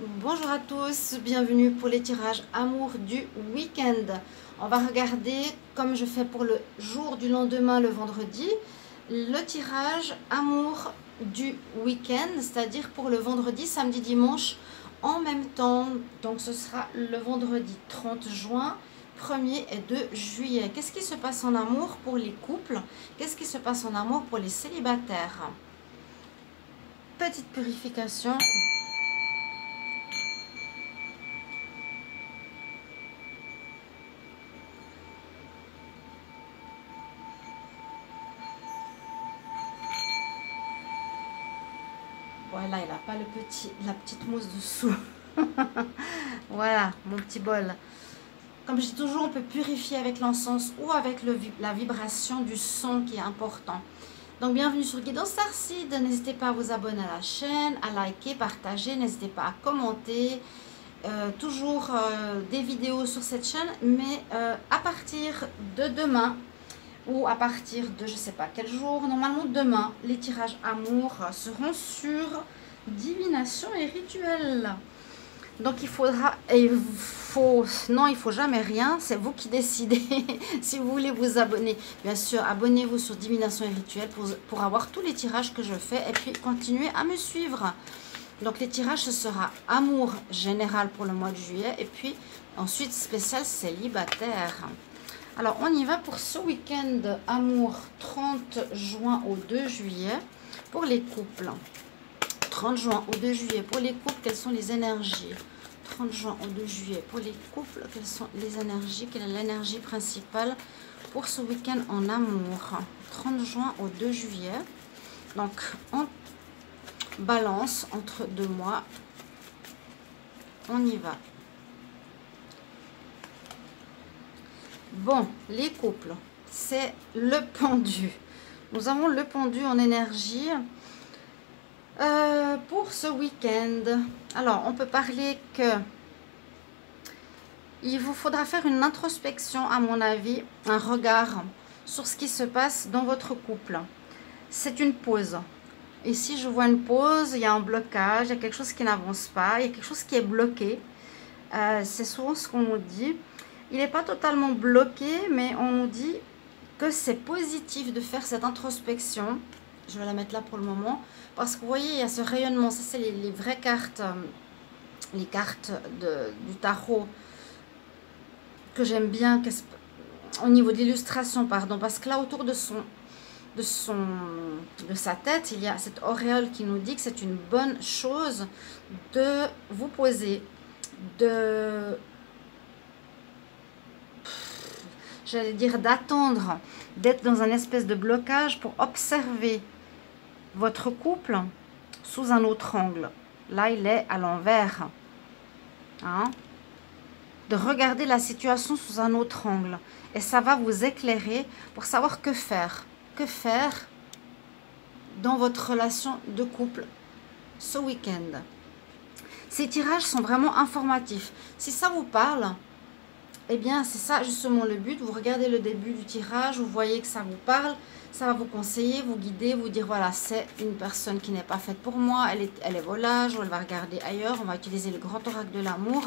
Bonjour à tous, bienvenue pour les tirages amour du week-end. On va regarder, comme je fais pour le jour du lendemain, le vendredi, le tirage amour du week-end, c'est-à-dire pour le vendredi, samedi, dimanche en même temps. Donc ce sera le vendredi 30 juin, 1er et 2 juillet. Qu'est-ce qui se passe en amour pour les couples? Qu'est-ce qui se passe en amour pour les célibataires? Petite purification. Voilà, il n'a pas la petite mousse dessous. Voilà, mon petit bol. Comme je dis toujours, on peut purifier avec l'encens ou avec la vibration du son qui est important. Donc, bienvenue sur Guidance Starseed. N'hésitez pas à vous abonner à la chaîne, à liker, partager. N'hésitez pas à commenter. Toujours des vidéos sur cette chaîne, mais à partir de demain, ou à partir de je ne sais pas quel jour, normalement demain, les tirages amour seront sur divination et rituel. Donc il faudra, non, il faut jamais rien, c'est vous qui décidez si vous voulez vous abonner. Bien sûr, abonnez-vous sur divination et rituel pour avoir tous les tirages que je fais et puis continuez à me suivre. Donc les tirages, ce sera amour général pour le mois de juillet et puis ensuite spécial célibataire. Alors, on y va pour ce week-end amour 30 juin au 2 juillet pour les couples. 30 juin au 2 juillet pour les couples, quelles sont les énergies? 30 juin au 2 juillet pour les couples, quelles sont les énergies? Quelle est l'énergie principale pour ce week-end en amour? 30 juin au 2 juillet. Donc, on balance entre 2 mois. On y va. Bon, les couples, c'est le pendu. Nous avons le pendu en énergie pour ce week-end. Alors, on peut parler que il vous faudra faire une introspection, à mon avis, un regard sur ce qui se passe dans votre couple. C'est une pause. Ici, je vois une pause, il y a un blocage, il y a quelque chose qui n'avance pas, il y a quelque chose qui est bloqué. C'est souvent ce qu'on nous dit. Il n'est pas totalement bloqué, mais on nous dit que c'est positif de faire cette introspection. Je vais la mettre là pour le moment. Parce que vous voyez, il y a ce rayonnement. Ça, c'est les vraies cartes, les cartes du tarot que j'aime bien au niveau de l'illustration, pardon. Parce que là, autour de sa tête, il y a cette auréole qui nous dit que c'est une bonne chose de vous poser, j'allais dire d'attendre, d'être dans un espèce de blocage pour observer votre couple sous un autre angle. Là, il est à l'envers. Hein? De regarder la situation sous un autre angle. Et ça va vous éclairer pour savoir que faire. Que faire dans votre relation de couple ce week-end. Ces tirages sont vraiment informatifs. Si ça vous parle, eh bien, c'est ça justement le but. Vous regardez le début du tirage, vous voyez que ça vous parle, ça va vous conseiller, vous guider, vous dire voilà, c'est une personne qui n'est pas faite pour moi, elle est volage, ou elle va regarder ailleurs. On va utiliser le grand oracle de l'amour.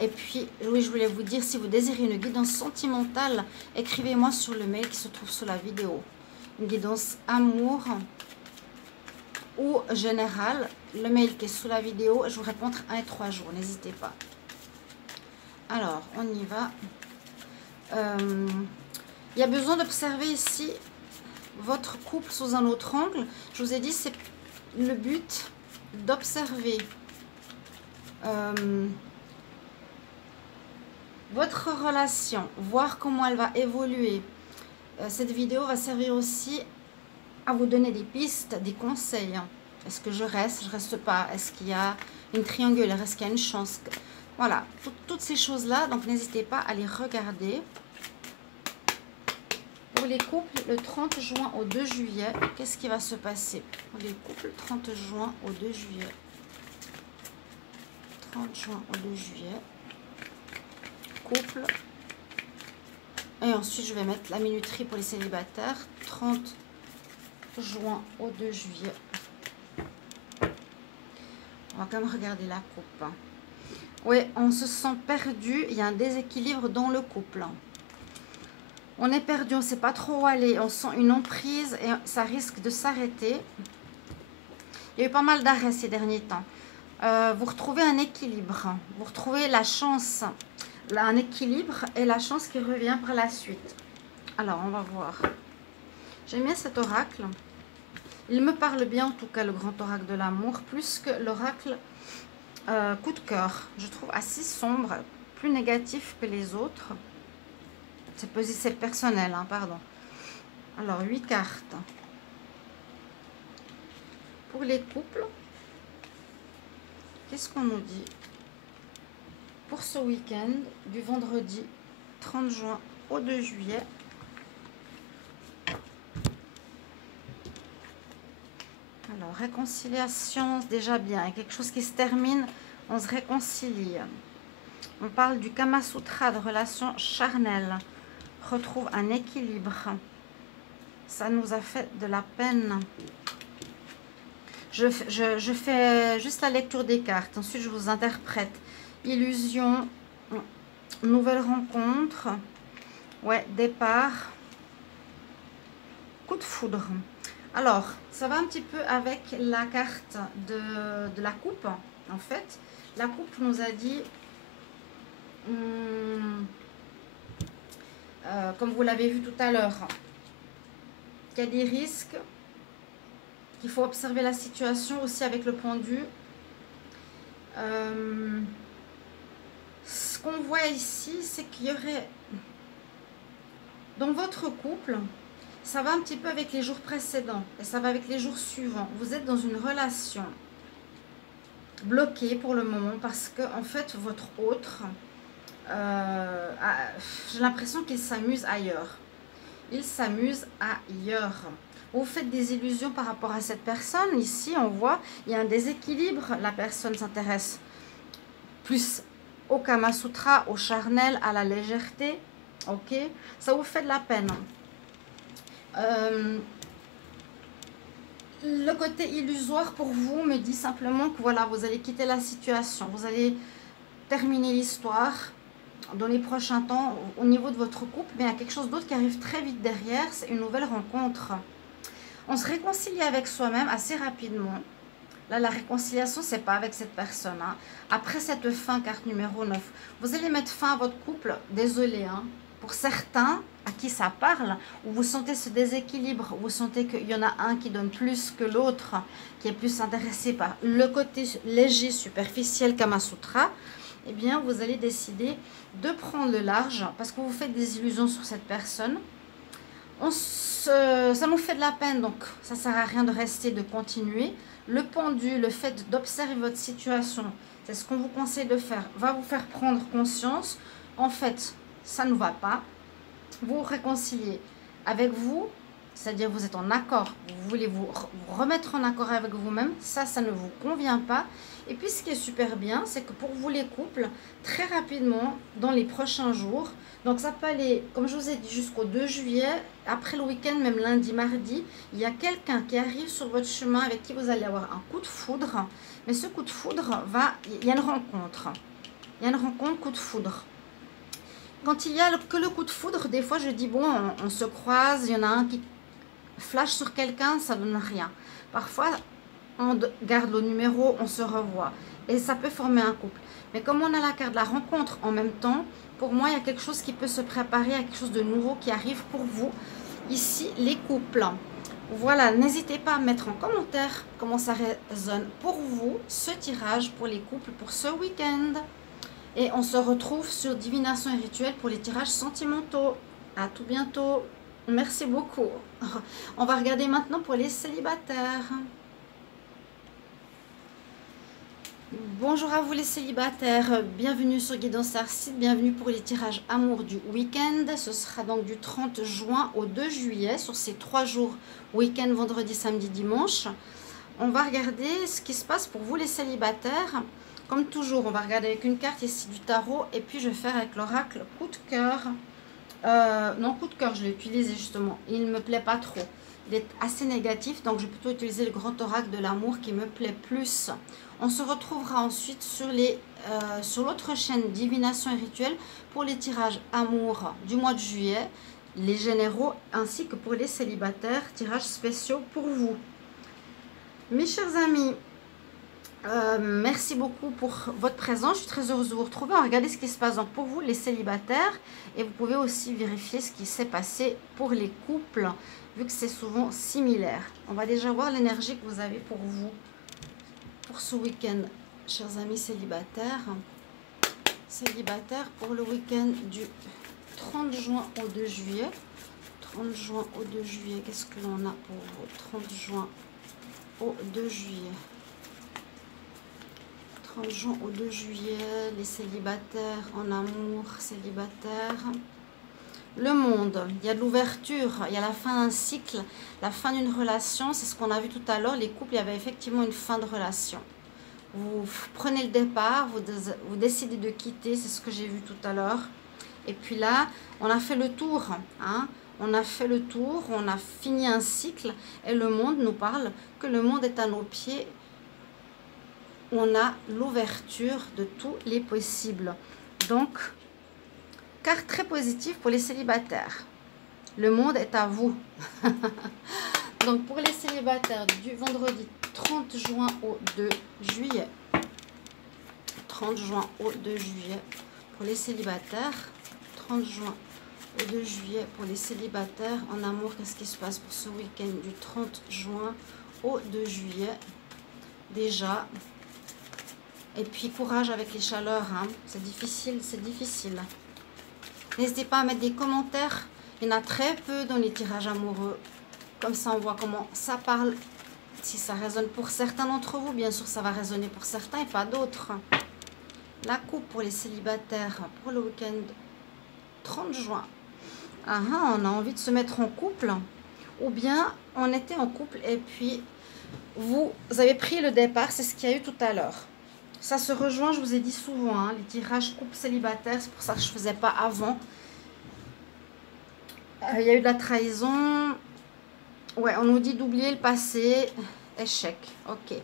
Et puis, oui, je voulais vous dire, si vous désirez une guidance sentimentale, écrivez-moi sur le mail qui se trouve sous la vidéo. Une guidance amour ou générale, le mail qui est sous la vidéo, je vous réponds entre 1 et 3 jours, n'hésitez pas. Alors, on y va. Il y a besoin d'observer ici votre couple sous un autre angle. Je vous ai dit, c'est le but d'observer votre relation, voir comment elle va évoluer. Cette vidéo va servir aussi à vous donner des pistes, des conseils. Est-ce que je reste pas? Est-ce qu'il y a une triangulaire? Est-ce qu'il y a une chance? Voilà, toutes ces choses-là, donc n'hésitez pas à les regarder. Pour les couples, le 30 juin au 2 juillet, qu'est-ce qui va se passer? Pour les couples, 30 juin au 2 juillet. 30 juin au 2 juillet. Couple. Et ensuite, je vais mettre la minuterie pour les célibataires. 30 juin au 2 juillet. On va quand même regarder la coupe. Oui, on se sent perdu. Il y a un déséquilibre dans le couple. On est perdu, on ne sait pas trop où aller. On sent une emprise et ça risque de s'arrêter. Il y a eu pas mal d'arrêts ces derniers temps. Vous retrouvez un équilibre. Vous retrouvez la chance. Un équilibre et la chance qui revient par la suite. Alors, on va voir. J'aime bien cet oracle. Il me parle bien, en tout cas, le grand oracle de l'amour, plus que l'oracle coup de cœur. Je trouve assez sombre, plus négatif que les autres. C'est personnel, hein, pardon. Alors, 8 cartes. Pour les couples, qu'est-ce qu'on nous dit pour ce week-end du vendredi 30 juin au 2 juillet? Alors, réconciliation, déjà bien. Il y a quelque chose qui se termine, on se réconcilie. On parle du Kama Sutra, de relations charnelles. Retrouve un équilibre. Ça nous a fait de la peine. Je fais juste la lecture des cartes. Ensuite, je vous interprète. Illusion, nouvelle rencontre. Ouais, départ. Coup de foudre. Alors, ça va un petit peu avec la carte de la coupe, en fait. La coupe nous a dit, comme vous l'avez vu tout à l'heure, qu'il y a des risques, qu'il faut observer la situation aussi avec le pendu. Ce qu'on voit ici, c'est qu'il y aurait, dans votre couple, ça va un petit peu avec les jours précédents et ça va avec les jours suivants. Vous êtes dans une relation bloquée pour le moment parce que en fait votre autre, j'ai l'impression qu'il s'amuse ailleurs. Il s'amuse ailleurs. Vous faites des illusions par rapport à cette personne. Ici, on voit, il y a un déséquilibre. La personne s'intéresse plus au Kama Sutra, au charnel, à la légèreté. Ok, ça vous fait de la peine. Le côté illusoire pour vous me dit simplement que voilà, vous allez quitter la situation, vous allez terminer l'histoire dans les prochains temps au niveau de votre couple, mais il y a quelque chose d'autre qui arrive très vite derrière, c'est une nouvelle rencontre. On se réconcilie avec soi-même assez rapidement. Là, la réconciliation, c'est pas avec cette personne. Hein. Après cette fin, carte numéro 9, vous allez mettre fin à votre couple. Désolé, hein. Pour certains à qui ça parle, où vous sentez ce déséquilibre, où vous sentez qu'il y en a un qui donne plus que l'autre, qui est plus intéressé par le côté léger, superficiel, Kama Sutra, eh bien, vous allez décider de prendre le large parce que vous faites des illusions sur cette personne. Ça nous fait de la peine, donc ça ne sert à rien de rester, de continuer. Le pendu, le fait d'observer votre situation, c'est ce qu'on vous conseille de faire, va vous faire prendre conscience. En fait, ça ne va pas. Vous réconciliez avec vous, c'est-à-dire vous êtes en accord, vous voulez vous remettre en accord avec vous-même, ça ne vous convient pas. Et puis ce qui est super bien, c'est que pour vous les couples, très rapidement, dans les prochains jours, donc ça peut aller, comme je vous ai dit, jusqu'au 2 juillet, après le week-end, même lundi, mardi, il y a quelqu'un qui arrive sur votre chemin avec qui vous allez avoir un coup de foudre, mais ce coup de foudre il y a une rencontre, il y a une rencontre, coup de foudre. Quand il y a que le coup de foudre, des fois je dis bon, on se croise, il y en a un qui flash sur quelqu'un, ça donne rien. Parfois, on garde le numéro, on se revoit. Et ça peut former un couple. Mais comme on a la carte de la rencontre en même temps, pour moi, il y a quelque chose qui peut se préparer, il y a quelque chose de nouveau qui arrive pour vous. Ici, les couples. Voilà, n'hésitez pas à mettre en commentaire comment ça résonne pour vous, ce tirage pour les couples pour ce week-end. Et on se retrouve sur Divination et Rituel pour les tirages sentimentaux. À tout bientôt. Merci beaucoup. On va regarder maintenant pour les célibataires. Bonjour à vous les célibataires. Bienvenue sur Guidance Starseed. Bienvenue pour les tirages amour du week-end. Ce sera donc du 30 juin au 2 juillet sur ces 3 jours week-end, vendredi, samedi, dimanche. On va regarder ce qui se passe pour vous les célibataires. Comme toujours, on va regarder avec une carte ici du tarot et puis je vais faire avec l'oracle coup de cœur. Non, coup de cœur, je l'ai utilisé justement. Il ne me plaît pas trop. il est assez négatif, donc je vais plutôt utiliser le grand oracle de l'amour qui me plaît plus. On se retrouvera ensuite sur l'autre chaîne Divination et Rituel pour les tirages amour du mois de juillet, les généraux ainsi que pour les célibataires, tirages spéciaux pour vous. Mes chers amis, merci beaucoup pour votre présence. Je suis très heureuse de vous retrouver. Regardez ce qui se passe donc pour vous, les célibataires. Et vous pouvez aussi vérifier ce qui s'est passé pour les couples, vu que c'est souvent similaire. On va déjà voir l'énergie que vous avez pour vous, pour ce week-end, chers amis célibataires. Célibataires pour le week-end du 30 juin au 2 juillet. 30 juin au 2 juillet, qu'est-ce que l'on a pour vous? 30 juin au 2 juillet. 30 juin au 2 juillet, les célibataires en amour, célibataires. Le monde, il y a de l'ouverture, il y a la fin d'un cycle, la fin d'une relation, c'est ce qu'on a vu tout à l'heure. Les couples, il y avait effectivement une fin de relation. Vous prenez le départ, vous décidez de quitter, c'est ce que j'ai vu tout à l'heure. Et puis là, on a fait le tour, hein. On a fait le tour, on a fini un cycle et le monde nous parle que le monde est à nos pieds. On a l'ouverture de tous les possibles. Donc, carte très positive pour les célibataires. Le monde est à vous. Donc, pour les célibataires du vendredi 30 juin au 2 juillet. 30 juin au 2 juillet. Pour les célibataires, 30 juin au 2 juillet. Pour les célibataires en amour, qu'est-ce qui se passe pour ce week-end du 30 juin au 2 juillet? Déjà... Et puis, courage avec les chaleurs, hein. C'est difficile, c'est difficile. N'hésitez pas à mettre des commentaires. Il y en a très peu dans les tirages amoureux. Comme ça, on voit comment ça parle. Si ça résonne pour certains d'entre vous, bien sûr, ça va résonner pour certains et pas d'autres. La coupe pour les célibataires pour le week-end 30 juin. Ah, on a envie de se mettre en couple. Ou bien, on était en couple et puis, vous avez pris le départ. C'est ce qu'il y a eu tout à l'heure. Ça se rejoint, je vous ai dit souvent, hein, les tirages couple célibataire, c'est pour ça que je ne faisais pas avant. Il y a eu de la trahison. Ouais, on nous dit d'oublier le passé. Échec, ok.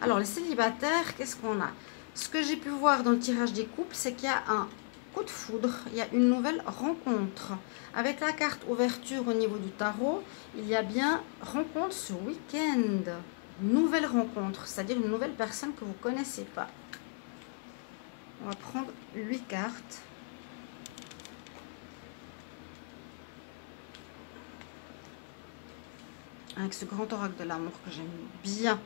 Alors, les célibataires, qu'est-ce qu'on a? Ce que j'ai pu voir dans le tirage des couples, c'est qu'il y a un coup de foudre, il y a une nouvelle rencontre. Avec la carte ouverture au niveau du tarot, il y a bien rencontre ce week-end. Nouvelle rencontre, c'est-à-dire une nouvelle personne que vous ne connaissez pas. On va prendre 8 cartes. Avec ce grand oracle de l'amour que j'aime bien.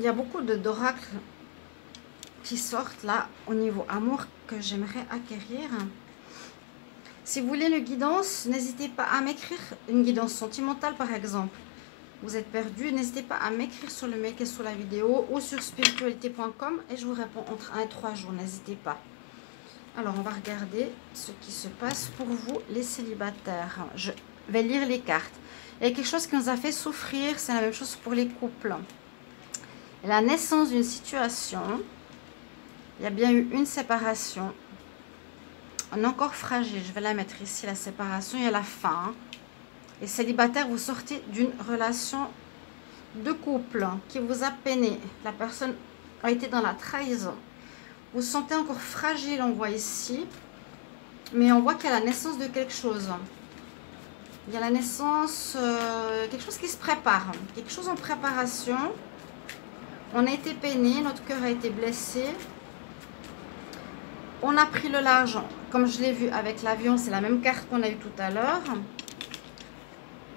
Il y a beaucoup d'oracles qui sortent là au niveau amour que j'aimerais acquérir. Si vous voulez une guidance, n'hésitez pas à m'écrire une guidance sentimentale par exemple. Vous êtes perdu, n'hésitez pas à m'écrire sur le mail qui est sous la vidéo ou sur spiritualité.com et je vous réponds entre 1 et 3 jours, n'hésitez pas. Alors, on va regarder ce qui se passe pour vous, les célibataires. Je vais lire les cartes. Il y a quelque chose qui nous a fait souffrir, c'est la même chose pour les couples. La naissance d'une situation, il y a bien eu une séparation. On est encore fragile, je vais la mettre ici, la séparation, il y a la fin. Les célibataires, vous sortez d'une relation de couple qui vous a peiné. La personne a été dans la trahison. Vous vous sentez encore fragile, on voit ici. Mais on voit qu'il y a la naissance de quelque chose. Il y a la naissance, quelque chose qui se prépare. Quelque chose en préparation. On a été peiné, notre cœur a été blessé. On a pris le large, comme je l'ai vu avec l'avion, c'est la même carte qu'on a eu tout à l'heure.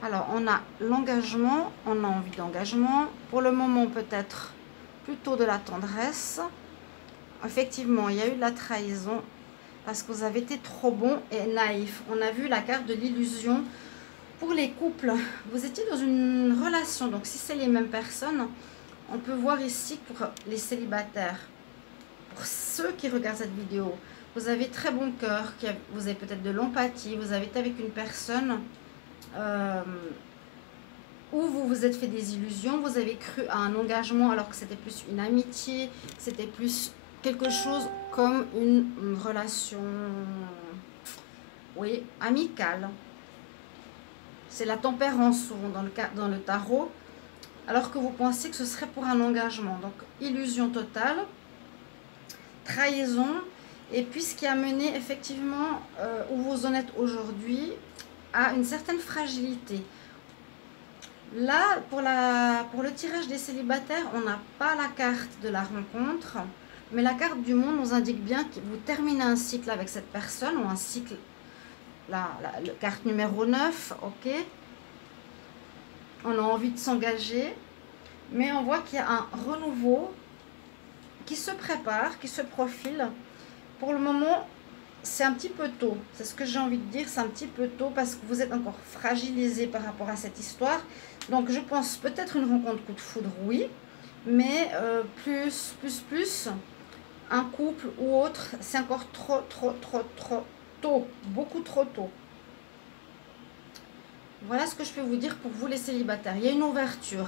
Alors, on a l'engagement, on a envie d'engagement. Pour le moment, peut-être plutôt de la tendresse. Effectivement, il y a eu de la trahison parce que vous avez été trop bon et naïf. On a vu la carte de l'illusion. Pour les couples, vous étiez dans une relation. Donc, si c'est les mêmes personnes, on peut voir ici pour les célibataires. Pour ceux qui regardent cette vidéo, vous avez très bon cœur, vous avez peut-être de l'empathie, vous avez été avec une personne... où vous vous êtes fait des illusions, vous avez cru à un engagement alors que c'était plus une amitié, c'était plus quelque chose comme une relation, oui, amicale. C'est la tempérance souvent dans le tarot, alors que vous pensez que ce serait pour un engagement. Donc, illusion totale, trahison, et puis ce qui a mené effectivement où vous en êtes aujourd'hui à une certaine fragilité. Là, pour le tirage des célibataires, on n'a pas la carte de la rencontre, mais la carte du monde nous indique bien que vous terminez un cycle avec cette personne, ou un cycle, la carte numéro 9, ok. On a envie de s'engager, mais on voit qu'il y a un renouveau qui se prépare, qui se profile. Pour le moment, c'est un petit peu tôt, c'est ce que j'ai envie de dire, c'est un petit peu tôt parce que vous êtes encore fragilisé par rapport à cette histoire. Donc je pense peut-être une rencontre coup de foudre, oui, mais plus, un couple ou autre, c'est encore trop tôt, beaucoup trop tôt. Voilà ce que je peux vous dire pour vous les célibataires. Il y a une ouverture.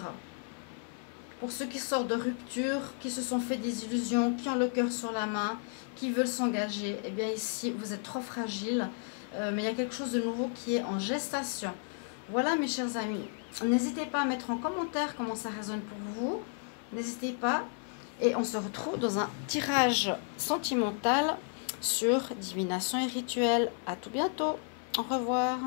Pour ceux qui sortent de rupture, qui se sont fait des illusions, qui ont le cœur sur la main, qui veulent s'engager, eh bien ici, vous êtes trop fragile, mais il y a quelque chose de nouveau qui est en gestation. Voilà mes chers amis. N'hésitez pas à mettre en commentaire comment ça résonne pour vous. N'hésitez pas. Et on se retrouve dans un tirage sentimental sur divination et rituel. À tout bientôt. Au revoir.